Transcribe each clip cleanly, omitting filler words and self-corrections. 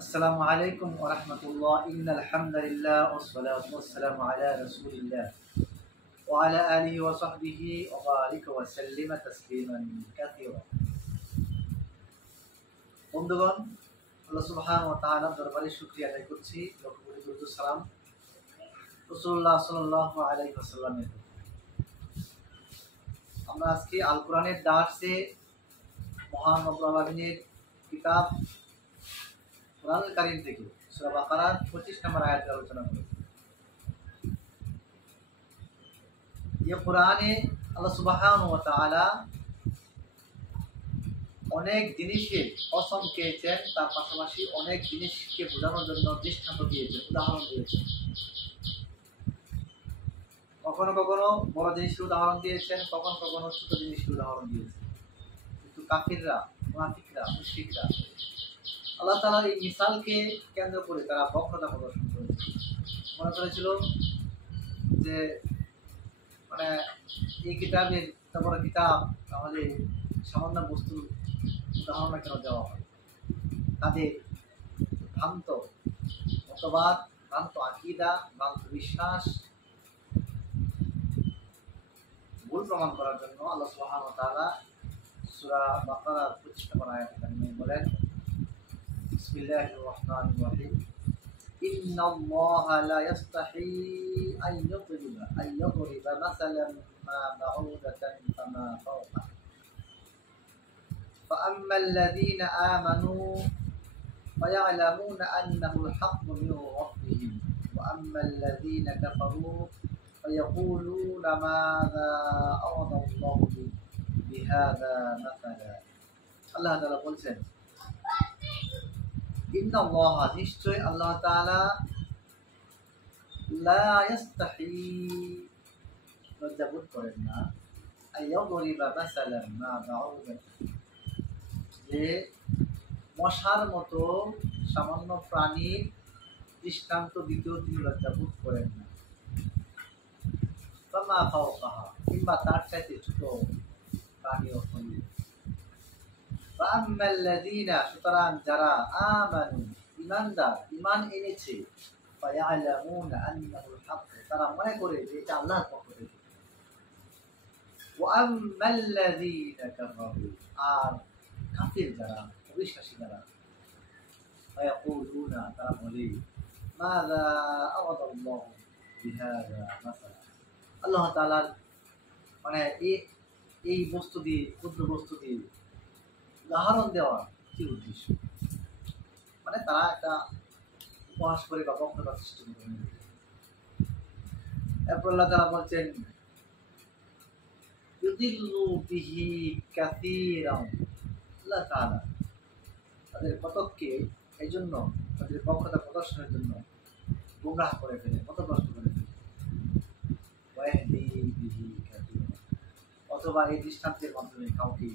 আসসালামু আলাইকুম ওয়া রাহমাতুল্লাহ। ইন্নাল হামদুলিল্লাহ ওয়াস সালাতু ওয়াস সালামু আলা রাসূলিল্লাহ ওয়া আলা আলিহি ওয়া সাহবিহি ওয়া বারিক ওয়া সাল্লিমা তাসলিমান কাসীরা। বন্ধুগণ, আল্লাহ সুবহানাহু ওয়া তাআলার দরবারে শুকরিয়া আদায় করছি। লক্ষ কোটি দরুদ সালাম রাসূলুল্লাহ সাল্লাল্লাহু আলাইহি ওয়াসাল্লামের। আমরা আজকে আল কোরআনের দার্সে মহান রব্বুল আলামিনের কিতাব কুরআনুল কারীম থেকে সূরা বাকারার 25 নম্বর আয়াতের আলোচনা করব। এই কোরআনে আল্লাহ সুবহানাহু ওয়া তাআলা অনেক জিনিসের কসম খেয়েছেন, তার পাশাপাশি অনেক জিনিসকে বোঝানোর জন্য দৃষ্টান্ত দিয়েছেন, উদাহরণ দিয়েছেন। কখনো কখনো বড় জিনিসের উদাহরণ দিয়েছেন, কখনো কখনো ছোট জিনিসের উদাহরণ দিয়েছেন। কিন্তু কাফিররা, মুনাফিকরা, মুশরিকরা আল্লাহ তাআলার এই মিসালকে কেন্দ্র করে তারা বক্রতা প্রদর্শন করেছে। মনে করেছিল যে এই কিতাবের এত বড় কিতাব, তাহলে সামান্য বস্তুর উদাহরণ কেন দেওয়া হয়। তাদের ভ্রান্ত মতবাদ, ভ্রান্ত আকীদা, ভ্রান্ত বিশ্বাস ভুল প্রমাণ করার জন্য আল্লাহ সুবহানাহু ওয়া তাআলা সূরা বাকারার 25 নম্বর আয়াতে কারিমে বলেন, বিসমিল্লাহির রহমানির রহিম, ইন্নাল্লাহা লা ইস্তাহি আন ইয়াদরিবা মাসালান মা বাউদাতান ফামা ফাওকাহা فأما الذين آمنوا فيعلمون أنه الحق من ربهم وأما الذين كفروا فيقولون ماذا أراد الله بهذا مثلا। আল্লাহ তাআলা বলছেন, ইন্নাল্লাহ, নিশ্চয় আল্লাহ তাআলা, লা ইস্তাহি, লজ্জাবোধ করেন না, আইয়াদরিবা মাসালান মা বাউদাতান, যে মশার মতো সামান্য প্রাণীর দৃষ্টান্ত দিতেও তিনি লজ্জাবোধ করেন না। ফামা ফাওকাহা, কিংবা তার চাইতে ছোট প্রাণীও হলে। ফাআম্মাল্লাযীনা, সুতরাং যারা আমানু, ঈমানদার, ঈমান এনেছে, ফায়ালামুনা আন্নাহুল হক, তারা মনে করে যে এটা আল্লাহর পক্ষ থেকে। ওয়া আম্মাল্লাযীনা কাফারু, আর কাফির যারা, অবিশ্বাসী যারা, ফায়াকুলুনা, তারা বলে, মাযা আরাদাল্লাহু বিহাযা মাসালা, আল্লাহ তাআলার এই বস্তু দিয়ে, ক্ষুদ্র বস্তু দিয়ে উদাহরণ দেওয়ার কি উদ্দেশ্য। তারা একটা উপহাস করে বা বক্তব্য সৃষ্টি করে। এরপর আল্লাহ তাআলা বলছেন, ইউদিল্লু বিহি কাসীরান, আল্লাহ তাআলা তাদের কতককে এই জন্য, তাদের বক্রতা প্রদর্শনের জন্য গোমরাহ করে ফেলে, পথভ্রষ্ট করে ফেলে। ওয়াহদি বিহি কাসীরান, অথবা এই দৃষ্টান্তের মাধ্যমে কাউকে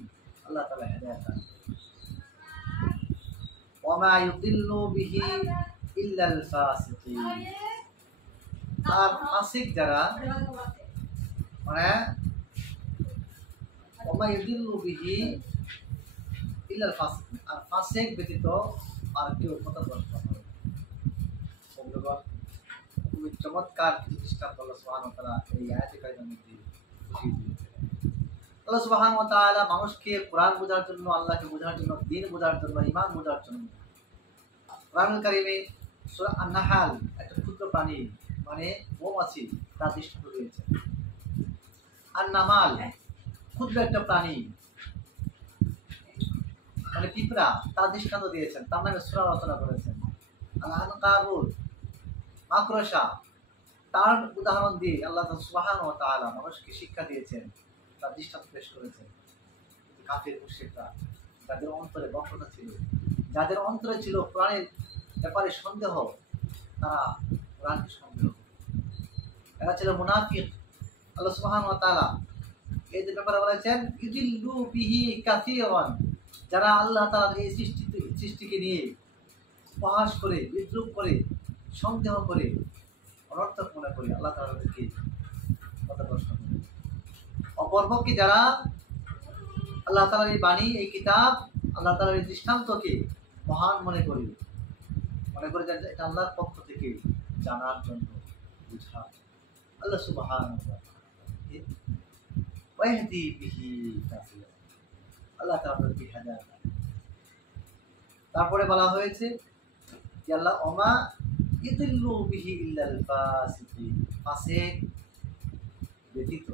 আল্লাহ তাআলা হেদায়েত দান করেন। ওয়া মা ইউদিল্লু বিহি ইল্লাল ফাসিকিন, আর ফাসিক যারা, ওয়া মা ইউদিল্লু বিহি ইল্লাল ফাসিকিন, আর ফাসিক ব্যতীত আর কেউ পথভ্রষ্ট হয়। বন্ধুগণ, খুবই চমৎকার কিছু দৃষ্টান্ত আল্লাহ সুবহানাহু ওয়া তাআলা এই আয়াতে কারিমার মধ্যে বুঝিয়ে দিয়েছেন। আল্লাহ সুবহানাহু ওয়া তাআলা মানুষকে কোরআন বোঝার জন্য, আল্লাহকে বোঝার জন্য, দ্বীন বোঝার জন্য, ঈমান বোঝার জন্য কোরআনুল কারীমে সূরা আন-নাহল, একটা ক্ষুদ্র প্রাণী মৌমাছি, তার দৃষ্টান্ত দিয়েছেন। আন-নামাল, ক্ষুদ্র একটা প্রাণী পিঁপড়া, তার দৃষ্টান্ত দিয়েছেন, তার নামে সূরা রচনা করেছেন। আল-আনকাবুত, মাকড়সা, তার উদাহরণ দিয়ে আল্লাহ সুবহানাহু ওয়া তাআলা মানুষকে শিক্ষা দিয়েছেন, তার দৃষ্টান্ত পেশ করেছেন। কাফির মুশরিকরা, যাদের অন্তরে বক্রতা ছিল, যাদের অন্তরে ছিল কোরআনের ব্যাপারে সন্দেহ, তারা কোরআনকে সন্দেহ করত। এরা ছিল মুনাফিক। আল্লাহ সুবহানাহু ওয়া তাআলা এদের ব্যাপারে বলেছেন, ইউদিল্লু বিহি কাসীরান, যারা আল্লাহ তাআলার এই সৃষ্টিকে নিয়ে উপহাস করে, বিদ্রূপ করে, সন্দেহ করে, অনর্থক মনে করে আল্লাহ তাআলাকে পথভ্রষ্ট করে। অপরপক্ষে যারা আল্লাহ তাআলার এই বাণী, এই কিতাব, আল্লাহ তাআলার এই দৃষ্টান্তকে মহান মনে করে মনে করে যে এটা আল্লাহর পক্ষ থেকে জানার জন্য, বুঝার। আল্লাহ সুবহানাহু ওয়া তাআলা ওয়াহদি বিহি কাসিরা, আল্লাহ তাআলাকে হেদায়েত দান। তারপরে বলা হয়েছে যে আল্লাহ ওমা ইদিল্লু বিহি ইল্লাল ফাসিকিন, ফাসিক ব্যতীত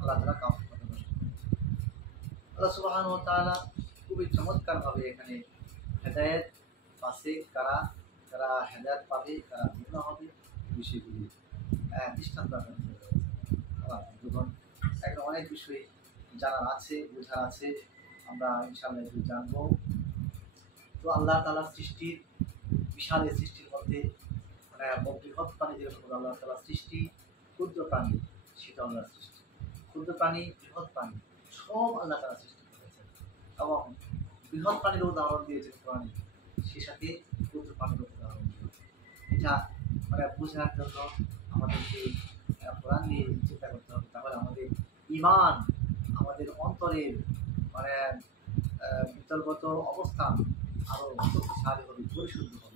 আল্লাহ তাআলা কাউকে পথভ্রষ্ট করেন। আল্লাহ সুবহানাহু ওয়া তাআলা খুবই চমৎকারভাবে এখানে হেদায়েত, ফাসিক কারা, যারা হেদায়েত পাবে, কারা গুমরাহ হবে, বিষয়গুলি দৃষ্টান্ত আকারে তুলে ধরেছেন। বন্ধুগণ, এখন অনেক বিষয় জানার আছে, বোঝার আছে, আমরা ইনশাআল্লাহ একটু জানবো। তো আল্লাহ তাআলার সৃষ্টির, বিশাল এই সৃষ্টির মধ্যে মানে বৃহৎ প্রাণী যেরকম আল্লাহ তাআলার সৃষ্টি, ক্ষুদ্র প্রাণী সেটা আল্লাহর সৃষ্টি, ক্ষুদ্র প্রাণী, বৃহৎ প্রাণী সব আল্লাহ তাআলা সৃষ্টি করেছেন। এবং বৃহৎ প্রাণীর উদাহরণ দিয়েছেন কোরআনে, সে সাথে ক্ষুদ্র প্রাণীর উদাহরণ দিয়েছেন। এটা মানে বোঝার জন্য আমাদেরকে কোরআন নিয়ে চিন্তা করতে হবে। তাহলে আমাদের ঈমান, আমাদের অন্তরের মানে বিতর্কত অবস্থান আরও শক্তিশালী হবে, পরিশুদ্ধ হবে।